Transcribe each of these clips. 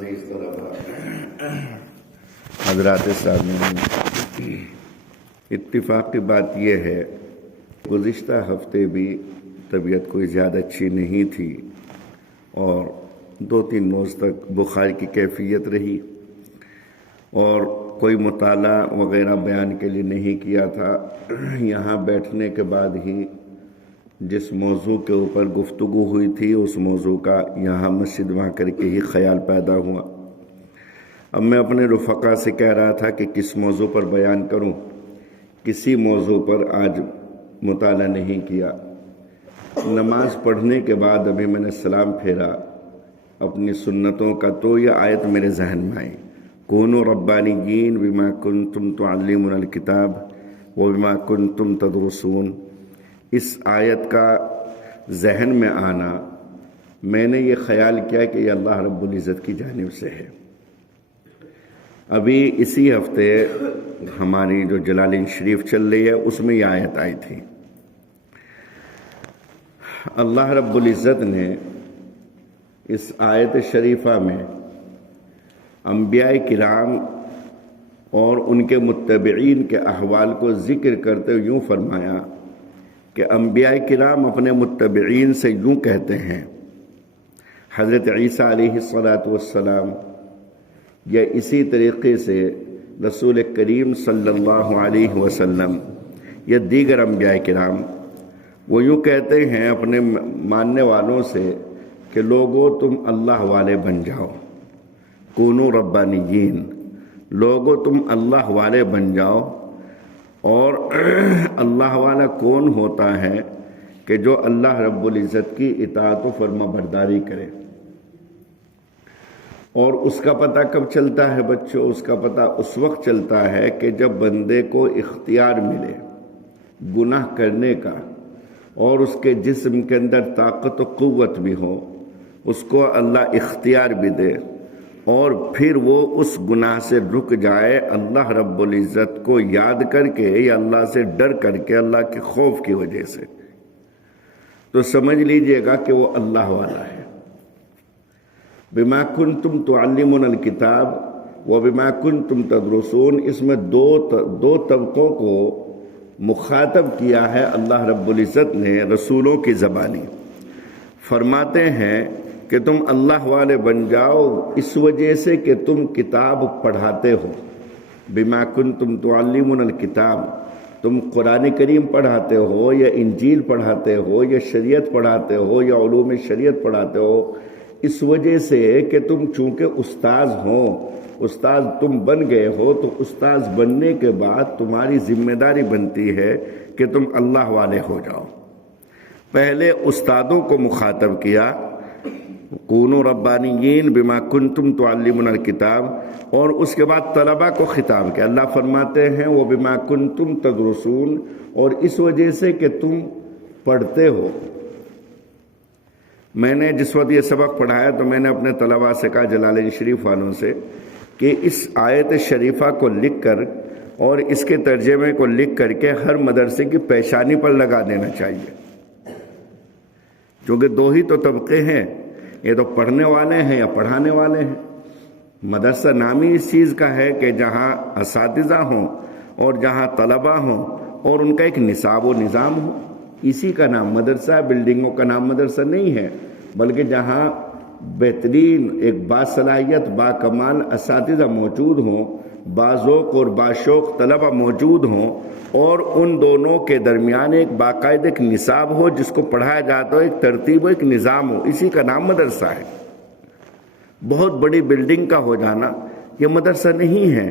عزیز طلباء حضرات سامعین، اتفاق کی بات یہ ہے گزشتہ ہفتے بھی طبیعت کوئی زیادہ اچھی نہیں تھی اور 2-3 روز تک بخار کی کیفیت رہی اور کوئی مطالعہ وغیرہ بیان کے لیے نہیں کیا تھا۔ یہاں بیٹھنے کے بعد ہی جس موضوع کے اوپر گفتگو ہوئی تھی اس موضوع کا یہاں مسجد وہاں کر کے ہی خیال پیدا ہوا۔ اب میں اپنے رفقا سے کہہ رہا تھا کہ کس موضوع پر بیان کروں، کسی موضوع پر آج مطالعہ نہیں کیا۔ نماز پڑھنے کے بعد ابھی میں نے سلام پھیرا اپنی سنتوں کا تو یہ آیت میرے ذہن میں آئی، کونوا ربانیین بما کنتم تعلمون الکتاب وبما کنتم تدرسون۔ اس آیت کا ذہن میں آنا، میں نے یہ خیال کیا کہ یہ اللہ رب العزت کی جانب سے ہے۔ ابھی اسی ہفتے ہماری جو جلالین شریف چل رہی ہے اس میں یہ آیت آئی تھی۔ اللہ رب العزت نے اس آیت شریفہ میں انبیاء کرام اور ان کے متبعین کے احوال کو ذکر کرتے ہوئے یوں فرمایا کہ انبیاء کرام اپنے متبعین سے یوں کہتے ہیں، حضرت عیسیٰ علیہ السلام یا اسی طریقے سے رسول کریم صلی اللہ علیہ وسلم یا دیگر انبیاء کرام وہ یوں کہتے ہیں اپنے ماننے والوں سے کہ لوگو تم اللہ والے بن جاؤ، کونوا ربانیین، لوگو تم اللہ والے بن جاؤ۔ اور اللہ والا کون ہوتا ہے کہ جو اللہ رب العزت کی اطاعت و فرما برداری کرے۔ اور اس کا پتہ کب چلتا ہے بچوں؟ اس کا پتہ اس وقت چلتا ہے کہ جب بندے کو اختیار ملے گناہ کرنے کا اور اس کے جسم کے اندر طاقت و قوت بھی ہو، اس کو اللہ اختیار بھی دے اور پھر وہ اس گناہ سے رک جائے اللہ رب العزت کو یاد کر کے یا اللہ سے ڈر کر کے، اللہ کے خوف کی وجہ سے، تو سمجھ لیجئے گا کہ وہ اللہ والا ہے۔ بما کنتم تعلمون الکتاب وبما کنتم تدرسون، اس میں دو طبقوں کو مخاطب کیا ہے اللہ رب العزت نے رسولوں کی زبانی۔ فرماتے ہیں کہ تم اللہ والے بن جاؤ اس وجہ سے کہ تم کتاب پڑھاتے ہو۔ بما کنتم تعلمون الکتاب، تم قرآن کریم پڑھاتے ہو یا انجیل پڑھاتے ہو یا شریعت پڑھاتے ہو یا علوم شریعت پڑھاتے ہو، اس وجہ سے کہ تم چونکہ استاذ ہو، استاذ تم بن گئے ہو، تو استاذ بننے کے بعد تمہاری ذمہ داری بنتی ہے کہ تم اللہ والے ہو جاؤ۔ پہلے استادوں کو مخاطب کیا، کونوا ربانیین بما کنتم تعلمون الکتاب، اور اس کے بعد طلبہ کو خطاب کیا۔ اللہ فرماتے ہیں وہ بما کنتم تدرسون، اور اس وجہ سے کہ تم پڑھتے ہو۔ میں نے جس وقت یہ سبق پڑھایا تو میں نے اپنے طلبہ سے کہا، جلالین شریف والوں سے، کہ اس آیت شریفہ کو لکھ کر اور اس کے ترجمے کو لکھ کر کے ہر مدرسے کی پیشانی پر لگا دینا چاہیے، کیونکہ 2 ہی تو طبقے ہیں، یہ تو پڑھنے والے ہیں یا پڑھانے والے ہیں۔ مدرسہ نامی اس چیز کا ہے کہ جہاں اساتذہ ہوں اور جہاں طلبہ ہوں اور ان کا ایک نصاب و نظام ہو، اسی کا نام مدرسہ ہے۔ بلڈنگوں کا نام مدرسہ نہیں ہے، بلکہ جہاں بہترین ایک باصلاحیت باکمال اساتذہ موجود ہوں، باذوق اور باشوق طلبہ موجود ہوں، اور ان دونوں کے درمیان ایک باقاعدہ ایک نصاب ہو جس کو پڑھایا جاتا ہو، ایک ترتیب ہو، ایک نظام ہو، اسی کا نام مدرسہ ہے۔ بہت بڑی بلڈنگ کا ہو جانا یہ مدرسہ نہیں ہے۔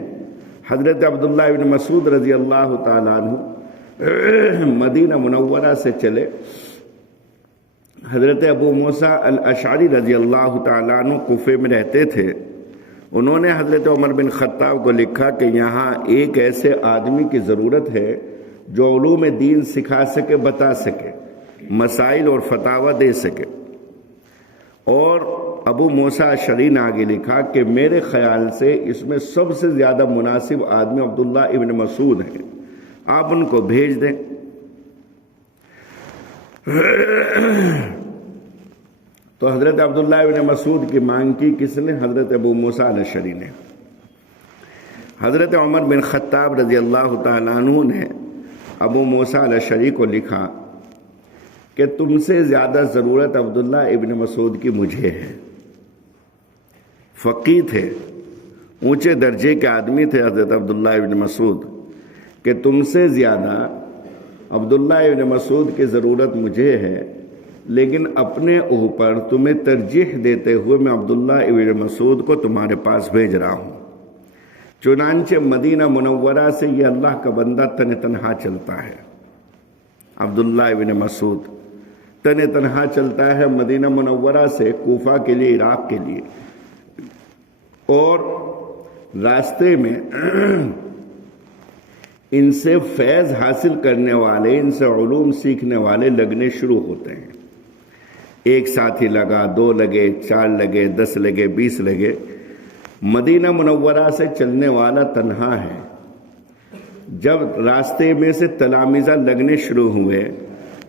حضرت عبداللہ ابن مسعود رضی اللہ تعالیٰ عنہ مدینہ منورہ سے چلے، حضرت ابو موسیٰ الاشعری رضی اللہ تعالیٰ عنہ کوفے میں رہتے تھے۔ انہوں نے حضرت عمر بن خطاب کو لکھا کہ یہاں ایک ایسے آدمی کی ضرورت ہے جو علوم دین سکھا سکے، بتا سکے، مسائل اور فتاوی دے سکے۔ اور ابو موسیٰ الاشعری نے آگے لکھا کہ میرے خیال سے اس میں سب سے زیادہ مناسب آدمی عبداللہ ابن مسعود ہیں، آپ ان کو بھیج دیں۔ تو حضرت عبداللہ ابن مسعود کی مانگ کی کس نے؟ حضرت ابو موسیٰ الاشعری نے۔ حضرت عمر بن خطاب رضی اللہ تعالیٰ عنہ نے ابو موسیٰ الاشعری کو لکھا کہ تم سے زیادہ ضرورت عبداللہ ابن مسعود کی مجھے ہے۔ فقیہ تھے، اونچے درجے کے آدمی تھے حضرت عبداللہ ابن مسعود، کہ تم سے زیادہ عبداللہ ابن مسعود کی ضرورت مجھے ہے، لیکن اپنے اوپر تمہیں ترجیح دیتے ہوئے میں عبداللہ ابن مسعود کو تمہارے پاس بھیج رہا ہوں۔ چنانچہ مدینہ منورہ سے یہ اللہ کا بندہ تنہا چلتا ہے، عبداللہ ابن مسعود تنہا چلتا ہے مدینہ منورہ سے کوفہ کے لیے، عراق کے لیے، اور راستے میں ان سے فیض حاصل کرنے والے، ان سے علوم سیکھنے والے لگنے شروع ہوتے ہیں۔ ایک ساتھی لگا، 2 لگے، 4 لگے، 10 لگے، 20 لگے۔ مدینہ منورہ سے چلنے والا تنہا ہے۔ جب راستے میں سے تلامذہ لگنے شروع ہوئے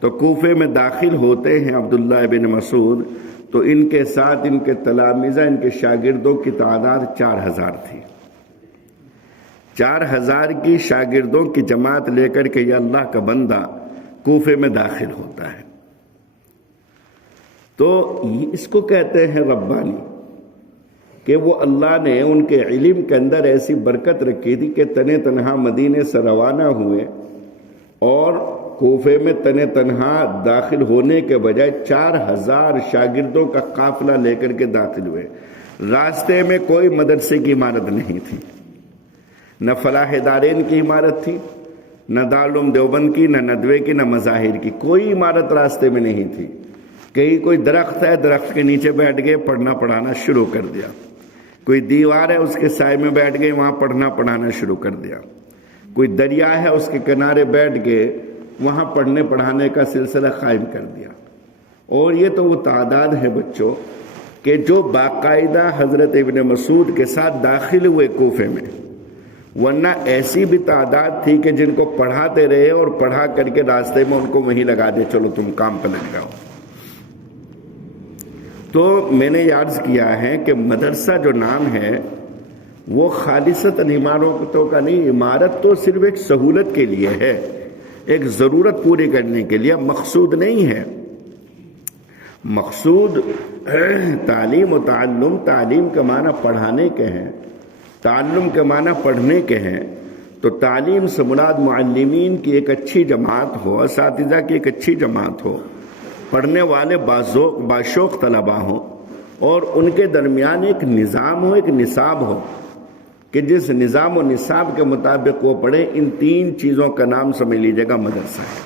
تو کوفے میں داخل ہوتے ہیں عبداللہ ابن مسعود، تو ان کے ساتھ ان کے تلامذہ، ان کے شاگردوں کی تعداد 4000 تھی۔ 4000 کی شاگردوں کی جماعت لے کر کے یہ اللہ کا بندہ کوفے میں داخل ہوتا ہے۔ تو اس کو کہتے ہیں ربانی، کہ وہ اللہ نے ان کے علم کے اندر ایسی برکت رکھی تھی کہ تنہا مدینے سے روانہ ہوئے اور کوفے میں تنہا داخل ہونے کے بجائے 4000 شاگردوں کا قافلہ لے کر کے داخل ہوئے۔ راستے میں کوئی مدرسے کی عمارت نہیں تھی، نہ فلاح دارین کی عمارت تھی، نہ دارالعلوم دیوبند کی، نہ ندوے کی، نہ مظاہر کی، کوئی عمارت راستے میں نہیں تھی۔ کہیں کوئی درخت ہے، درخت کے نیچے بیٹھ گئے، پڑھنا پڑھانا شروع کر دیا۔ کوئی دیوار ہے، اس کے سائے میں بیٹھ گئے، وہاں پڑھنا پڑھانا شروع کر دیا۔ کوئی دریا ہے، اس کے کنارے بیٹھ گئے، وہاں پڑھنے پڑھانے کا سلسلہ قائم کر دیا۔ اور یہ تو وہ تعداد ہے بچوں کہ جو باقاعدہ حضرت ابن مسعود کے ساتھ داخل ہوئے کوفے میں، ورنہ ایسی بھی تعداد تھی کہ جن کو پڑھاتے رہے اور پڑھا کر کے راستے میں ان کو وہیں لگا دے، چلو تم کام پہ لگ جاؤ۔ تو میں نے یہ عرض کیا ہے کہ مدرسہ جو نام ہے وہ خالصتاً عمارتوں کا نہیں، عمارت تو صرف ایک سہولت کے لیے ہے، ایک ضرورت پوری کرنے کے لیے، مقصود نہیں ہے۔ مقصود تعلیم و تعلم، تعلیم کا معنی پڑھانے کے ہیں، تعلم کے معنی پڑھنے کے ہیں۔ تو تعلیم سے مراد معلمین کی ایک اچھی جماعت ہو، اساتذہ کی ایک اچھی جماعت ہو، پڑھنے والے باشوق طلباء ہوں، اور ان کے درمیان ایک نظام ہو، ایک نصاب ہو کہ جس نظام و نصاب کے مطابق وہ پڑھیں۔ ان 3 چیزوں کا نام سمجھ لیجیے گا مدرسہ ہے۔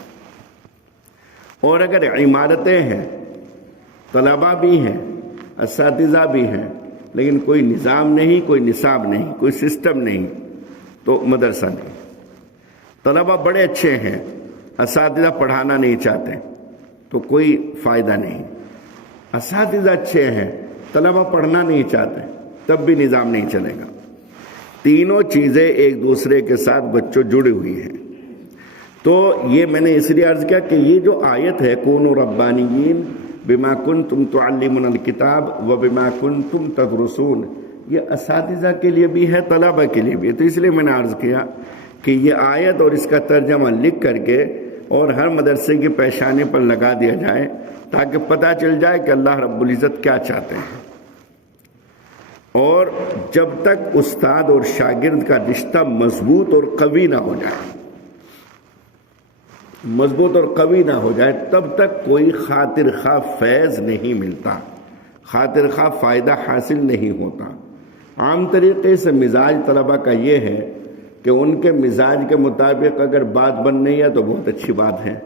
اور اگر عمارتیں ہیں، طلباء بھی ہیں، اساتذہ بھی ہیں، لیکن کوئی نظام نہیں، کوئی نصاب نہیں، کوئی سسٹم نہیں، تو مدرسہ نہیں۔ طلباء بڑے اچھے ہیں، اساتذہ پڑھانا نہیں چاہتے تو کوئی فائدہ نہیں۔ اساتذہ اچھے ہیں، طلباء پڑھنا نہیں چاہتے، تب بھی نظام نہیں چلے گا۔ تینوں چیزیں ایک دوسرے کے ساتھ بچوں جڑی ہوئی ہیں۔ تو یہ میں نے اس لیے عرض کیا کہ یہ جو آیت ہے کونوا ربانیین بما کنتم تعلمون الکتاب وبما کنتم تدرسون، یہ اساتذہ کے لیے بھی ہے، طلباء کے لیے بھی ہے۔ تو اس لیے میں نے عرض کیا کہ یہ آیت اور اس کا ترجمہ لکھ کر کے اور ہر مدرسے کی پیشانے پر لگا دیا جائے تاکہ پتہ چل جائے کہ اللہ رب العزت کیا چاہتے ہیں۔ اور جب تک استاد اور شاگرد کا رشتہ مضبوط اور قوی نہ ہو جائے، مضبوط اور قوی نہ ہو جائے، تب تک کوئی خاطر خواہ فیض نہیں ملتا، خاطر خواہ فائدہ حاصل نہیں ہوتا۔ عام طریقے سے مزاج طلباء کا یہ ہے کہ ان کے مزاج کے مطابق اگر بات بن رہی ہے تو بہت اچھی بات ہے،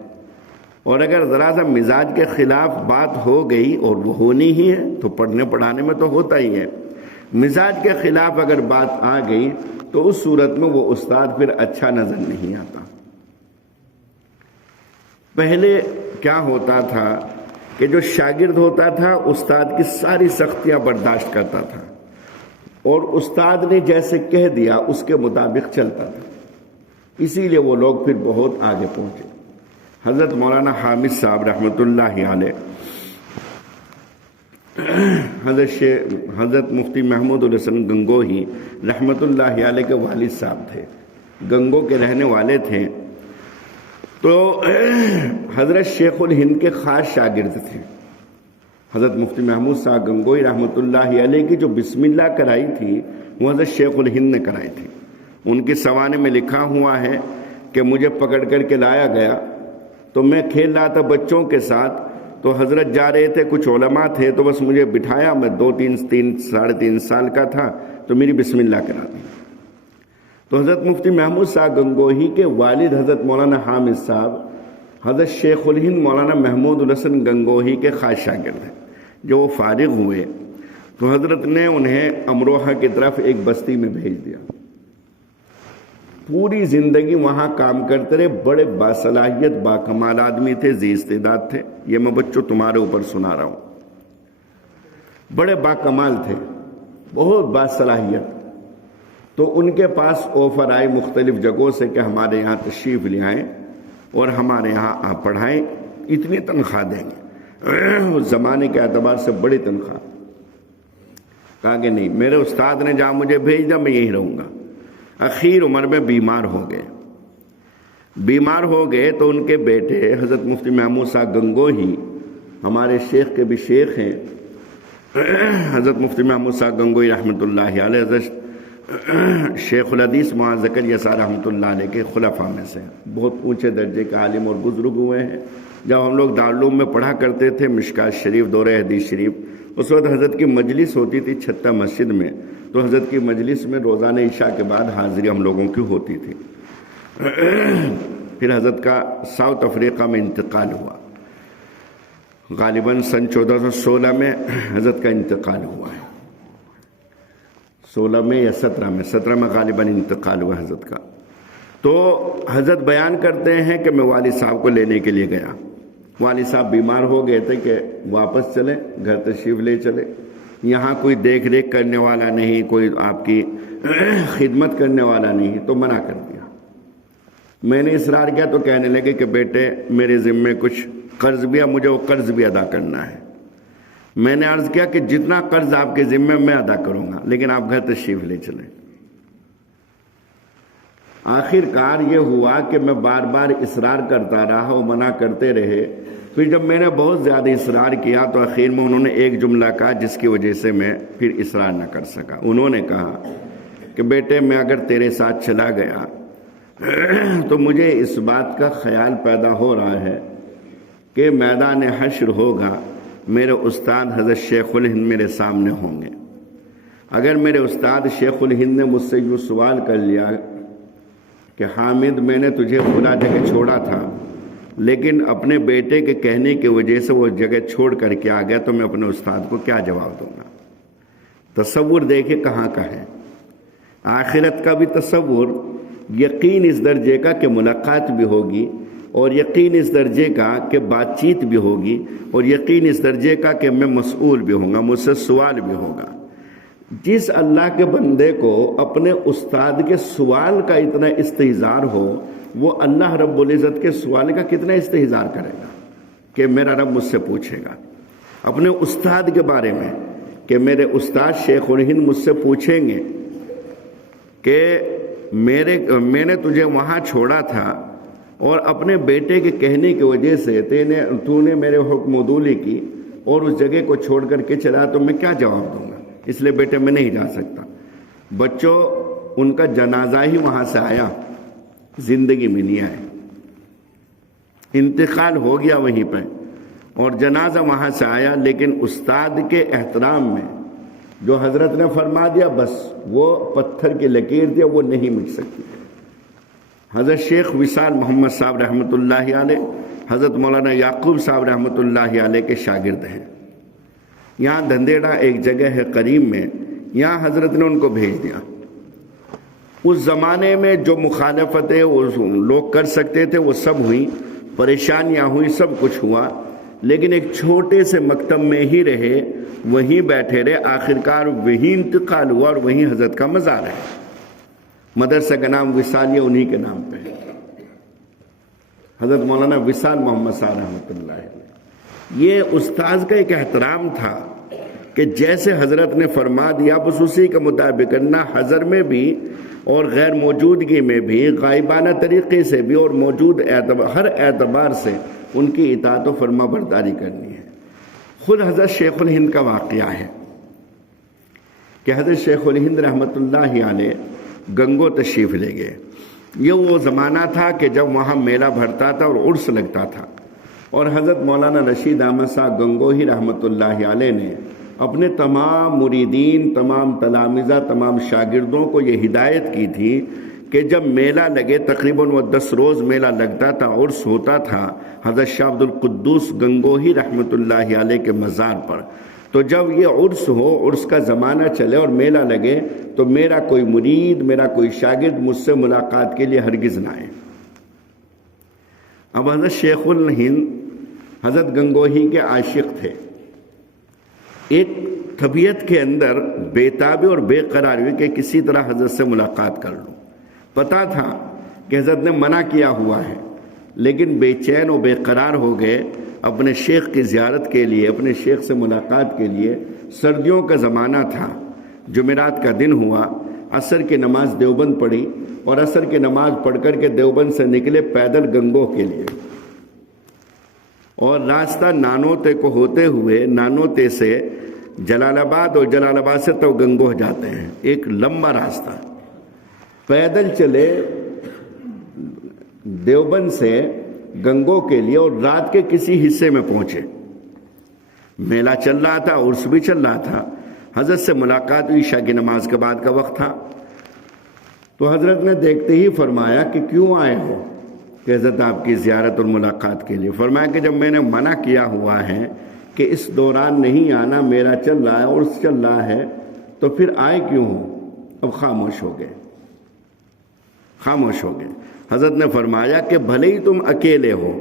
اور اگر ذرا سا مزاج کے خلاف بات ہو گئی، اور وہ ہونی ہی ہے تو پڑھنے پڑھانے میں تو ہوتا ہی ہے، مزاج کے خلاف اگر بات آ گئی تو اس صورت میں وہ استاد پھر اچھا نظر نہیں آتا۔ پہلے کیا ہوتا تھا کہ جو شاگرد ہوتا تھا استاد کی ساری سختیاں برداشت کرتا تھا، اور استاد نے جیسے کہہ دیا اس کے مطابق چلتا تھا، اسی لیے وہ لوگ پھر بہت آگے پہنچے۔ حضرت مولانا حامد صاحب رحمۃ اللہ علیہ حضرت مفتی محمود الحسن گنگوہی رحمۃ اللہ علیہ کے والد صاحب تھے، گنگو کے رہنے والے تھے، تو حضرت شیخ الہند کے خاص شاگرد تھے۔ حضرت مفتی محمود صاحب گنگوئی رحمۃ اللہ علیہ کی جو بسم اللہ کرائی تھی وہ حضرت شیخ الہند نے کرائی تھی۔ ان کی سوانے میں لکھا ہوا ہے کہ مجھے پکڑ کر کے لایا گیا تو میں کھیل رہا تھا بچوں کے ساتھ، تو حضرت جا رہے تھے، کچھ علماء تھے، تو بس مجھے بٹھایا، میں 3 3.5 سال کا تھا، تو میری بسم اللہ کرا دی۔ تو حضرت مفتی محمود صاحب گنگوہی کے والد حضرت مولانا حامد صاحب حضرت شیخ الہند مولانا محمود الحسن گنگوہی کے خاص شاگرد ہیں۔ جو وہ فارغ ہوئے تو حضرت نے انہیں امروہہ کی طرف ایک بستی میں بھیج دیا۔ پوری زندگی وہاں کام کرتے رہے، بڑے باصلاحیت باکمال آدمی تھے، ذی استعداد تھے۔ یہ میں بچوں تمہارے اوپر سنا رہا ہوں، بڑے باکمال تھے، بہت باصلاحیت۔ تو ان کے پاس آفر آئی مختلف جگہوں سے کہ ہمارے یہاں تشریف لے آئیں اور ہمارے یہاں آپ پڑھائیں، اتنی تنخواہ دیں گے، اس زمانے کے اعتبار سے بڑی تنخواہ۔ کہا کہ نہیں، میرے استاد نے جہاں مجھے بھیج دیا میں یہیں رہوں گا۔ اخیر عمر میں بیمار ہو گئے تو ان کے بیٹے حضرت مفتی محمود صاحب گنگوہی، ہمارے شیخ کے بھی شیخ ہیں، حضرت مفتی محمود صاحب گنگوہی رحمۃ اللہ علیہ، حضرت شیخ الحدیث معاذ زکریا صاحب رحمۃ اللہ علیہ کے خلفاء میں سے، بہت اونچے درجے کے عالم اور بزرگ ہوئے ہیں۔ جب ہم لوگ دارالعلوم میں پڑھا کرتے تھے مشکات شریف، دورہ حدیث شریف، اس وقت حضرت کی مجلس ہوتی تھی چھتہ مسجد میں، تو حضرت کی مجلس میں روزانہ عشاء کے بعد حاضری ہم لوگوں کی ہوتی تھی۔ پھر حضرت کا ساؤتھ افریقہ میں انتقال ہوا، غالباً سن 1416 میں حضرت کا انتقال ہوا ہے، 16 میں یا 17 میں غالباً انتقال ہوا حضرت کا۔ تو حضرت بیان کرتے ہیں کہ میں والد صاحب کو لینے کے لیے گیا، والد صاحب بیمار ہو گئے تھے کہ واپس چلے، گھر تشریف لے چلے، یہاں کوئی دیکھ ریکھ کرنے والا نہیں، کوئی آپ کی خدمت کرنے والا نہیں، تو منع کر دیا۔ میں نے اصرار کیا تو کہنے لگے کہ بیٹے میرے ذمے کچھ قرض بھی ہے، مجھے وہ قرض بھی ادا کرنا ہے۔ میں نے عرض کیا کہ جتنا قرض آپ کے ذمے میں ادا کروں گا، لیکن آپ گھر تشریف لے چلیں۔ آخر کار یہ ہوا کہ میں بار بار اصرار کرتا رہا، وہ منع کرتے رہے۔ پھر جب میں نے بہت زیادہ اصرار کیا تو آخر میں انہوں نے ایک جملہ کہا جس کی وجہ سے میں پھر اصرار نہ کر سکا۔ انہوں نے کہا کہ بیٹے میں اگر تیرے ساتھ چلا گیا تو مجھے اس بات کا خیال پیدا ہو رہا ہے کہ میدان حشر ہوگا، میرے استاد حضرت شیخ الہند میرے سامنے ہوں گے۔ اگر میرے استاد شیخ الہند نے مجھ سے یہ سوال کر لیا کہ حامد میں نے تجھے خدا جگہ چھوڑا تھا لیکن اپنے بیٹے کے کہنے کی وجہ سے وہ جگہ چھوڑ کر کے آ گیا، تو میں اپنے استاد کو کیا جواب دوں گا؟ تصور دیکھے کہاں کا ہے، آخرت کا بھی تصور، یقین اس درجے کا کہ ملاقات بھی ہوگی، اور یقین اس درجے کا کہ بات چیت بھی ہوگی، اور یقین اس درجے کا کہ میں مسئول بھی ہوں گا، مجھ سے سوال بھی ہوگا۔ جس اللہ کے بندے کو اپنے استاد کے سوال کا اتنا استحضار ہو، وہ اللہ رب العزت کے سوال کا کتنا استحضار کرے گا کہ میرا رب مجھ سے پوچھے گا اپنے استاد کے بارے میں، کہ میرے استاد شیخ الہند مجھ سے پوچھیں گے کہ میں نے تجھے وہاں چھوڑا تھا اور اپنے بیٹے کے کہنے کی وجہ سے تو نے میرے حکم عدولی کی اور اس جگہ کو چھوڑ کر کے چلا، تو میں کیا جواب دوں گا؟ اس لیے بیٹے میں نہیں جا سکتا۔ بچوں ان کا جنازہ ہی وہاں سے آیا، زندگی میں نہیں آئے، انتقال ہو گیا وہیں پہ اور جنازہ وہاں سے آیا، لیکن استاد کے احترام میں جو حضرت نے فرما دیا بس وہ پتھر کی لکیر دیا، وہ نہیں مٹ سکتی۔ حضرت شیخ وصال محمد صاحب رحمۃ اللہ علیہ حضرت مولانا یعقوب صاحب رحمۃ اللہ علیہ کے شاگرد ہیں۔ یہاں دھندیڑا ایک جگہ ہے قریب میں، یہاں حضرت نے ان کو بھیج دیا۔ اس زمانے میں جو مخالفتیں لوگ کر سکتے تھے وہ سب ہوئی، پریشانیاں ہوئی، سب کچھ ہوا، لیکن ایک چھوٹے سے مکتب میں ہی رہے، وہیں بیٹھے رہے، آخرکار وہیں انتقال ہوا اور وہیں حضرت کا مزار ہے۔ مدرسہ کا نام وصالیہ انہی کے نام پہ ہے، حضرت مولانا وصال محمد صاحب رحمۃ اللہ علیہ۔ یہ استاذ کا ایک احترام تھا کہ جیسے حضرت نے فرما دیا بس اسی کے مطابق کرنا، حضر میں بھی اور غیر موجودگی میں بھی، غائبانہ طریقے سے بھی اور موجود ہر اعتبار سے ان کی اطاعت و فرما برداری کرنی ہے۔ خود حضرت شیخ الہند کا واقعہ ہے کہ حضرت شیخ الہند رحمۃ اللہ علیہ گنگو تشریف لے گئے۔ یہ وہ زمانہ تھا کہ جب وہاں میلہ بھرتا تھا اور عرس لگتا تھا، اور حضرت مولانا رشید احمد صاحب گنگوہی رحمۃ اللہ علیہ نے اپنے تمام مریدین، تمام تلامذہ، تمام شاگردوں کو یہ ہدایت کی تھی کہ جب میلہ لگے، تقریباً وہ 10 روز میلہ لگتا تھا، عرس ہوتا تھا حضرت شاہ عبد القدوس گنگوہی رحمۃ اللہ علیہ کے مزار پر، تو جب یہ عرس ہو، عرس کا زمانہ چلے اور میلہ لگے، تو میرا کوئی مرید، میرا کوئی شاگرد مجھ سے ملاقات کے لیے ہرگز نہ آئے۔ اب حضرت شیخ الہند حضرت گنگوہی کے عاشق تھے، ایک طبیعت کے اندر بےتابی اور بے قرار ہوئی کہ کسی طرح حضرت سے ملاقات کر لوں۔ پتا تھا کہ حضرت نے منع کیا ہوا ہے، لیکن بے چین و بے قرار ہو گئے اپنے شیخ کی زیارت کے لیے، اپنے شیخ سے ملاقات کے لیے۔ سردیوں کا زمانہ تھا، جمعرات کا دن ہوا، عصر کی نماز دیوبند پڑھی، اور عصر کی نماز پڑھ کر کے دیوبند سے نکلے پیدل گنگو کے لیے، اور راستہ نانوتے کو ہوتے ہوئے نانوتے سے جلال آباد اور جلال آباد سے تو گنگوہ جاتے ہیں، ایک لمبا راستہ پیدل چلے دیوبند سے گنگو کے لیے، اور رات کے کسی حصے میں پہنچے۔ میلہ چل رہا تھا، عرس بھی چل رہا تھا، حضرت سے ملاقات ہوئی، عشاء کی نماز کے بعد کا وقت تھا۔ تو حضرت نے دیکھتے ہی فرمایا کہ کیوں آئے ہو؟ کہ حضرت آپ کی زیارت اور ملاقات کے لیے۔ فرمایا کہ جب میں نے منع کیا ہوا ہے کہ اس دوران نہیں آنا، میرا چل رہا ہے، عرس چل رہا ہے، تو پھر آئے کیوں ہو؟ اب خاموش ہو گئے، خاموش ہو گئے۔ حضرت نے فرمایا کہ بھلے ہی تم اکیلے ہو،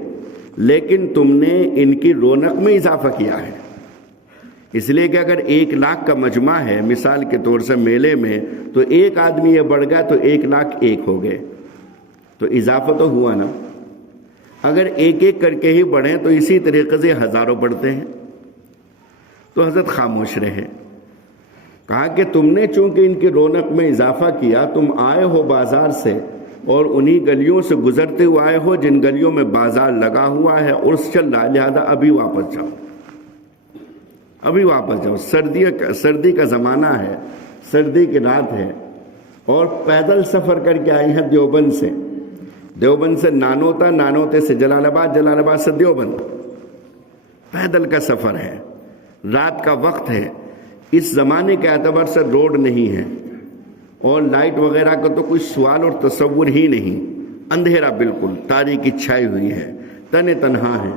لیکن تم نے ان کی رونق میں اضافہ کیا ہے، اس لیے کہ اگر 1 لاکھ کا مجمع ہے مثال کے طور سے میلے میں، تو ایک آدمی یہ بڑھ گیا تو 1 لاکھ 1 ہو گئے، تو اضافہ تو ہوا نا۔ اگر ایک ایک کر کے ہی بڑھیں تو اسی طریقے سے ہزاروں بڑھتے ہیں۔ تو حضرت خاموش رہے۔ کہا کہ تم نے چونکہ ان کی رونق میں اضافہ کیا، تم آئے ہو بازار سے اور انہی گلیوں سے گزرتے ہوئے آئے ہو جن گلیوں میں بازار لگا ہوا ہے، عرس چل رہا ہے، لہذا ابھی واپس جاؤ، ابھی واپس جاؤ۔ سردی کا زمانہ ہے، سردی کی رات ہے، اور پیدل سفر کر کے آئی ہیں دیوبند سے، دیوبند سے نانوتا، نانوتے سے جلال آباد، جلال آباد سے دیوبند، پیدل کا سفر ہے، رات کا وقت ہے، اس زمانے کے اعتبار سے روڈ نہیں ہے، اور لائٹ وغیرہ کا تو کوئی سوال اور تصور ہی نہیں، اندھیرا بالکل، تاریکی چھائی ہوئی ہے، تن تنہا ہے،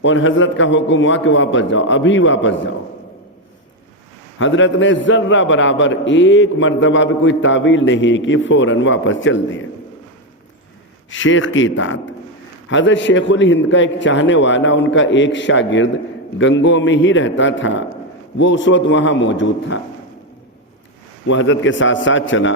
اور حضرت کا حکم ہوا کہ واپس جاؤ، ابھی واپس جاؤ۔ حضرت نے ذرہ برابر ایک مرتبہ بھی کوئی تعویل نہیں کی، فوراً واپس چل دیے۔ شیخ کی اطاعت۔ حضرت شیخ الہند کا ایک چاہنے والا، ان کا ایک شاگرد گنگو میں ہی رہتا تھا، وہ اس وقت وہاں موجود تھا، وہ حضرت کے ساتھ ساتھ چلا،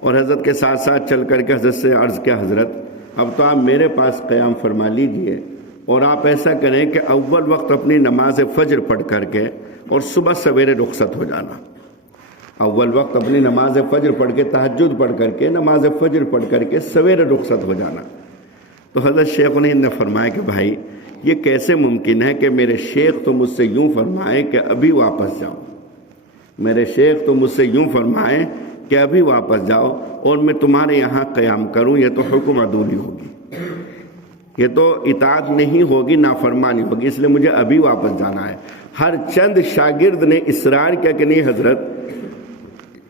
اور حضرت کے ساتھ ساتھ چل کر کے حضرت سے عرض کیا، حضرت اب تو آپ میرے پاس قیام فرما لیجئے، اور آپ ایسا کریں کہ اول وقت اپنی نماز فجر پڑھ کر کے اور صبح سویرے رخصت ہو جانا۔ اول وقت اپنی نماز فجر پڑھ کے، تہجد پڑھ کر کے، نماز فجر پڑھ کر کے سویرے رخصت ہو جانا۔ تو حضرت شیخ الہند نے فرمایا کہ بھائی یہ کیسے ممکن ہے کہ میرے شیخ تو مجھ سے یوں فرمائیں کہ ابھی واپس جاؤ، میرے شیخ تو مجھ سے یوں فرمائیں کہ ابھی واپس جاؤ، اور میں تمہارے یہاں قیام کروں، یہ تو حکم عدولی ہوگی، یہ تو اطاعت نہیں ہوگی، نافرمانی ہوگی، اس لیے مجھے ابھی واپس جانا ہے۔ ہر چند شاگرد نے اصرار کیا کہ نہیں حضرت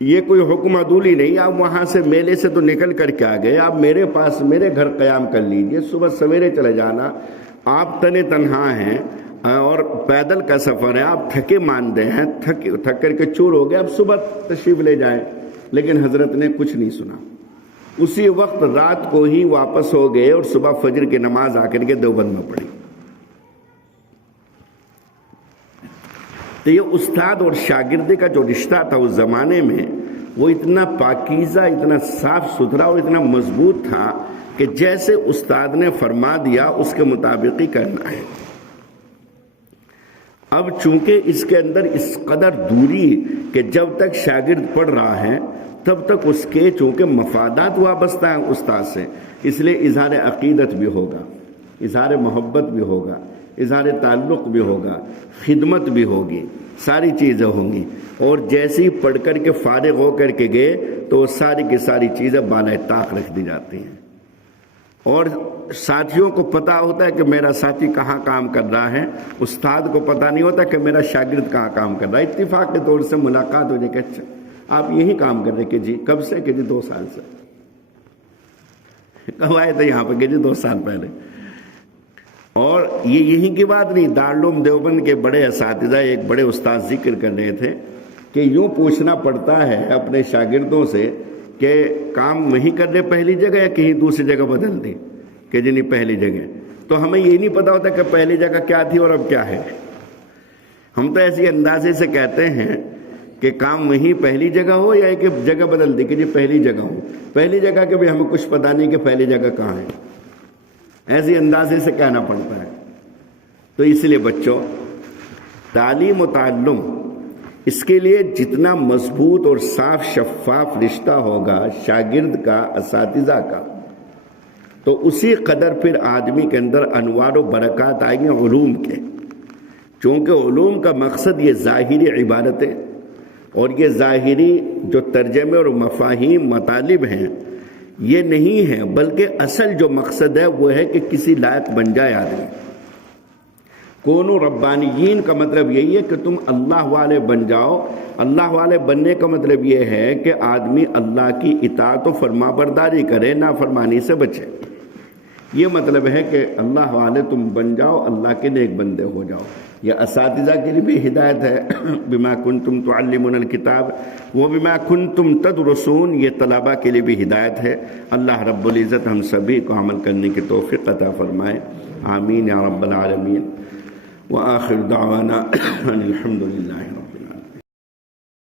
یہ کوئی حکم عدولی نہیں، آپ وہاں سے میلے سے تو نکل کر کے آ گئے، آپ میرے پاس میرے گھر قیام کر لیجئے، صبح سویرے چلے جانا، آپ تن تنہا ہیں اور پیدل کا سفر ہے، آپ تھکے ماندے ہیں، تھک کر کے چور ہو گئے، اب صبح تشریف لے جائیں۔ لیکن حضرت نے کچھ نہیں سنا، اسی وقت رات کو ہی واپس ہو گئے، اور صبح فجر کی نماز آ کر کے دیوبند میں پڑھی۔ تو یہ استاد اور شاگردی کا جو رشتہ تھا اس زمانے میں، وہ اتنا پاکیزہ، اتنا صاف ستھرا اور اتنا مضبوط تھا کہ جیسے استاد نے فرما دیا اس کے مطابق ہی کرنا ہے۔ اب چونکہ اس کے اندر اس قدر دوری کہ جب تک شاگرد پڑھ رہا ہے تب تک اس کے چونکہ مفادات وابستہ ہیں استاد سے، اس لیے اظہار عقیدت بھی ہوگا، اظہار محبت بھی ہوگا، اظہار تعلق بھی ہوگا، خدمت بھی ہوگی، ساری چیزیں ہوں گی، اور جیسے ہی پڑھ کر کے فارغ ہو کر کے گئے تو ساری کی ساری چیزیں بالائے طاق رکھ دی جاتی ہیں، اور ساتھیوں کو پتہ ہوتا ہے کہ میرا ساتھی کہاں کام کر رہا ہے، استاد کو پتہ نہیں ہوتا کہ میرا شاگرد کہاں کام کر رہا ہے۔ اتفاق کے طور سے ملاقات ہو جائے کہ اچھا آپ یہی کام کر رہے کہ جی کب سے، کہ جی 2 سال سے۔ کب آئے تھے یہاں پہ، کہ جی 2 سال پہلے۔ اور یہ یہیں کی بات نہیں، دارالعلوم دیوبند کے بڑے اساتذہ ایک بڑے استاد ذکر کر رہے تھے کہ یوں پوچھنا پڑتا ہے اپنے شاگردوں سے کہ کام وہیں کر رہے پہلی جگہ یا کہیں دوسری جگہ بدل دی، کہ جی نہیں پہلی جگہ، تو ہمیں یہ نہیں پتا ہوتا کہ پہلی جگہ کیا تھی اور اب کیا ہے۔ ہم تو ایسی اندازے سے کہتے ہیں کہ کام وہیں پہلی جگہ ہو یا ایک جگہ بدل دی کہ جی پہلی جگہ ہو، پہلی جگہ کے بھی ہمیں کچھ پتا نہیں کہ پہلی جگہ کہاں ہے، ایسی اندازے سے کہنا پڑتا ہے۔ تو اس لیے بچوں تعلیم و تعلم اس کے لیے جتنا مضبوط اور صاف شفاف رشتہ ہوگا شاگرد کا اساتذہ کا، تو اسی قدر پھر آدمی کے اندر انوار و برکات آئیں گے علوم کے، چونکہ علوم کا مقصد یہ ظاہری عبادتیں اور یہ ظاہری جو ترجمے اور مفاہیم مطالب ہیں یہ نہیں ہے، بلکہ اصل جو مقصد ہے وہ ہے کہ کسی لائق بن جائے آدمی۔ کونو ربانیین کا مطلب یہی ہے کہ تم اللہ والے بن جاؤ۔ اللہ والے بننے کا مطلب یہ ہے کہ آدمی اللہ کی اطاعت و فرما برداری کرے، نافرمانی سے بچے۔ یہ مطلب ہے کہ اللہ والے تم بن جاؤ، اللہ کے نیک بندے ہو جاؤ۔ یہ اساتذہ کے لیے بھی ہدایت ہے، بما کنتم تعلمون الکتاب وبما کنتم تدرسون، یہ طلباء کے لیے بھی ہدایت ہے۔ اللہ رب العزت ہم سبھی کو عمل کرنے کی توفیق عطا فرمائے، آمین یا رب العالمین۔ وآخر دعوانا الحمد للہ۔